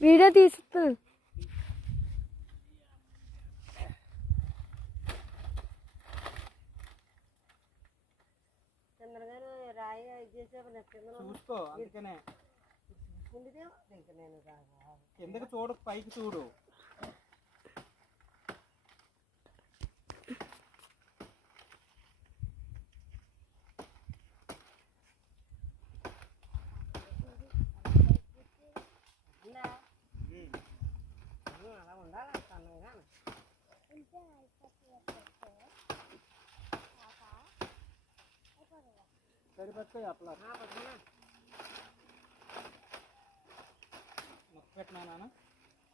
video తీస్తూ చూసుకో అందుకనే కిందకి చూడు పైకి చూడు అలా ఉండాలి సన్నగా సరిపడతాయి అట్లా నొక్కి పెట్టినా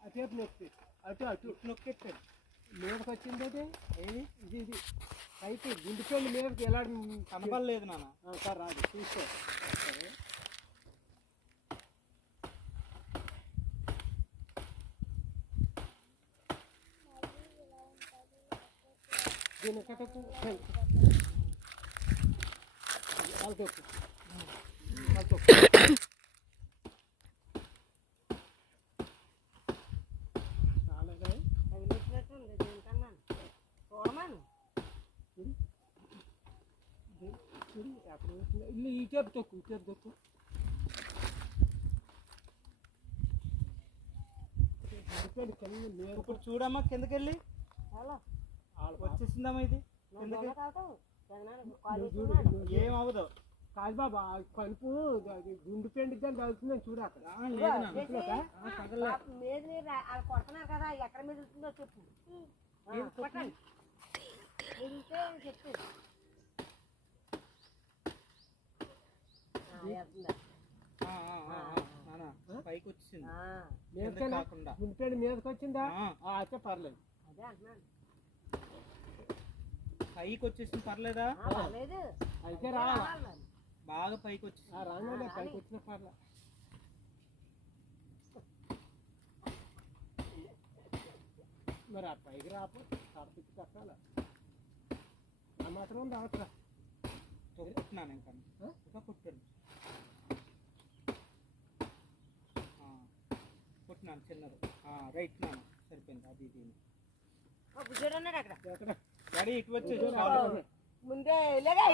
అటే నొక్కి అటు అటు నొక్కెట్టాడు మీదకి వచ్చింది అదే ఇది ఇది పైకి గుండెపల్లి మీదకి ఎలా కనపడలేదు నాన్న సార్ రాదు చూసుకో సరే దీని కట్టకు వాళ్ళకొప్పు తగిలిచ్చినట్టుంది దీనికన్నా చూడమని ఇల్లు ఈ టేపు తొక్కు ఈ టేపు తొక్కు ఇప్పుడు చూడమ్మా కిందకెళ్ళి వచ్చేసిందమ్మా ఇది ఏం అవ్వదు కాదు బాబా కలుపు గుండు పెండి కానీ తగులుతుందని చూడ అక్కడ కొడుతున్నారు కదా ఎక్కడ మిగులుతుందో చెప్పు చెప్పు పైకి వచ్చింది గుండు పెండి మీదకి వచ్చిందా అయితే పర్లేదు అదే అంటున్నాను పైకి వచ్చేసింది పర్లేదా అయితే రావాలి బాగా పైకి వచ్చేసింది రాగానే పైకి వచ్చిన పర్లేదు మరి ఆ పైకి రాకపోతే తడపిచ్చి కట్టాలి ఆ మాత్రం రావట్రా తొక్కుతున్నాను ఇంకా కుట్టాను కుట్టినాను చిన్నది రైట్ నాన్న సరిపోయింది అది దీన్ని అక్కడ డాడీ ఇటు వచ్చి ముందే ఇలాగే